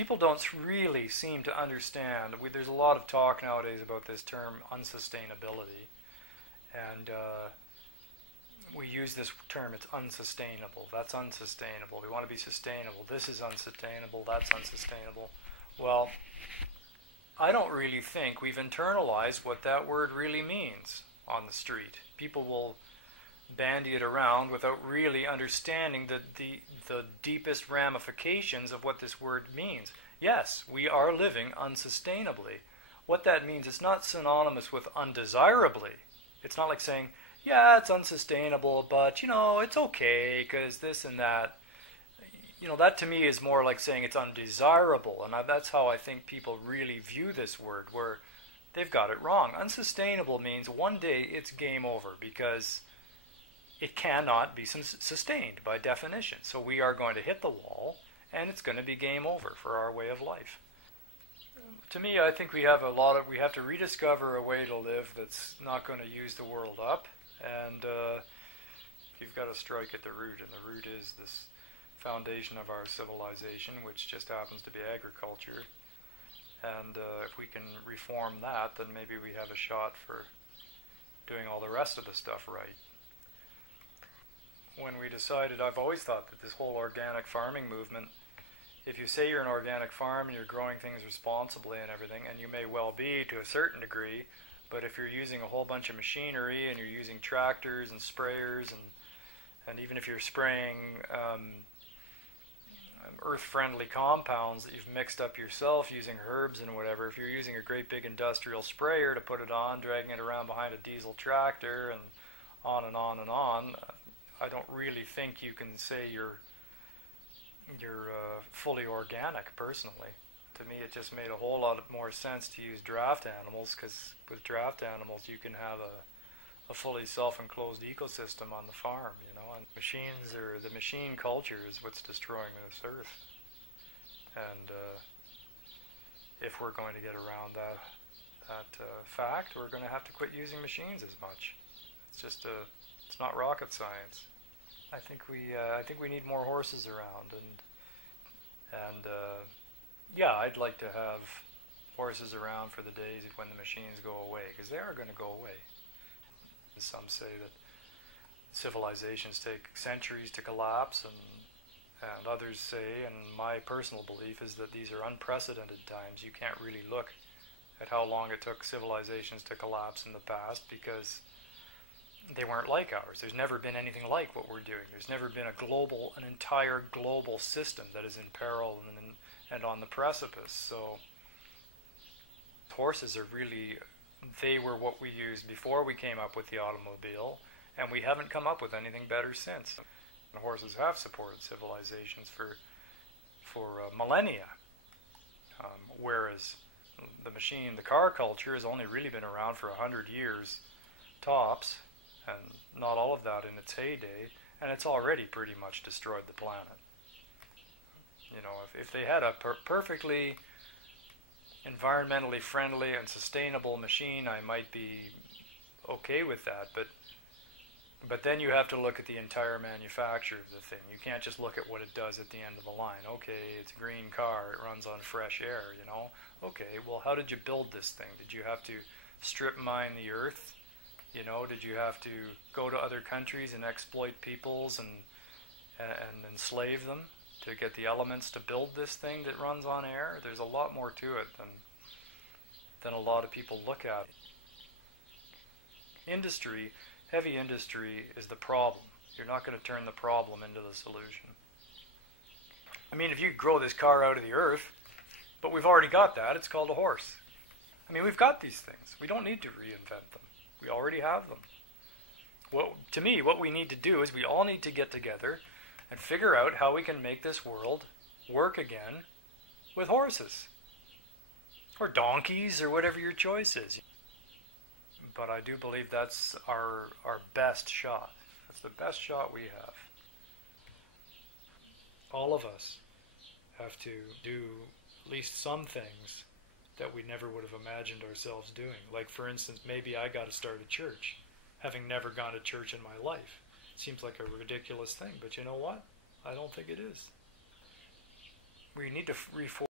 people don't really seem to understand. There's a lot of talk nowadays about this term unsustainability, and we use this term, it's unsustainable. That's unsustainable. We want to be sustainable. This is unsustainable. That's unsustainable. Well, I don't really think we've internalized what that word really means on the street. People will bandy it around without really understanding the deepest ramifications of what this word means. Yes, we are living unsustainably. What that means, it's not synonymous with undesirably. It's not like saying, yeah, it's unsustainable, but, it's okay, because this and that. That to me is more like saying it's undesirable, and that's how I think people really view this word, where they've got it wrong. Unsustainable means one day it's game over, because it cannot be sustained by definition. So we are going to hit the wall, and it's going to be game over for our way of life. To me, I think we have to rediscover a way to live that's not going to use the world up, and you've got to strike at the root, and the root is this foundation of our civilization, which just happens to be agriculture. And if we can reform that, then maybe we have a shot for doing all the rest of the stuff right. When we decided, I've always thought that this whole organic farming movement, if you say you're an organic farm and you're growing things responsibly and everything, and you may well be to a certain degree, but if you're using a whole bunch of machinery and you're using tractors and sprayers, and even if you're spraying earth-friendly compounds that you've mixed up yourself using herbs and whatever, if you're using a great big industrial sprayer to put it on, dragging it around behind a diesel tractor, and on and on and on, I don't really think you can say you're fully organic, personally. To me, it just made a whole lot more sense to use draft animals, because with draft animals you can have a fully self-enclosed ecosystem on the farm, and machines, or the machine culture, is what's destroying this earth. And if we're going to get around that fact, we're going to have to quit using machines as much. It's not rocket science. I think we need more horses around, and yeah, I'd like to have horses around for the days when the machines go away, because they are going to go away. Some say that civilizations take centuries to collapse, and others say, and my personal belief is that these are unprecedented times. You can't really look at how long it took civilizations to collapse in the past, because they weren't like ours. There's never been anything like what we're doing. There's never been an entire global system that is in peril and on the precipice. So horses are really, they were what we used before we came up with the automobile, and we haven't come up with anything better since. And horses have supported civilizations for millennia, whereas the car culture has only really been around for 100 years tops, and not all of that in its heyday, and it's already pretty much destroyed the planet. If they had a perfectly environmentally friendly and sustainable machine, I might be okay with that, but then you have to look at the entire manufacture of the thing. You can't just look at what it does at the end of the line. Okay, it's a green car, it runs on fresh air, Okay, well, how did you build this thing? Did you have to strip mine the earth? Did you have to go to other countries and exploit peoples and enslave them to get the elements to build this thing that runs on air? There's a lot more to it than a lot of people look at. Heavy industry is the problem. You're not going to turn the problem into the solution. I mean, if you grow this car out of the earth, but we've already got that, it's called a horse. I mean, we've got these things. We don't need to reinvent them. We already have them. To me, what we need to do is we all need to get together and figure out how we can make this world work again with horses. Or donkeys, or whatever your choice is. But I do believe that's our best shot. That's the best shot we have. All of us have to do at least some things that we never would have imagined ourselves doing. Like, for instance, maybe I got to start a church, having never gone to church in my life. It seems like a ridiculous thing, but you know what? I don't think it is. We need to reform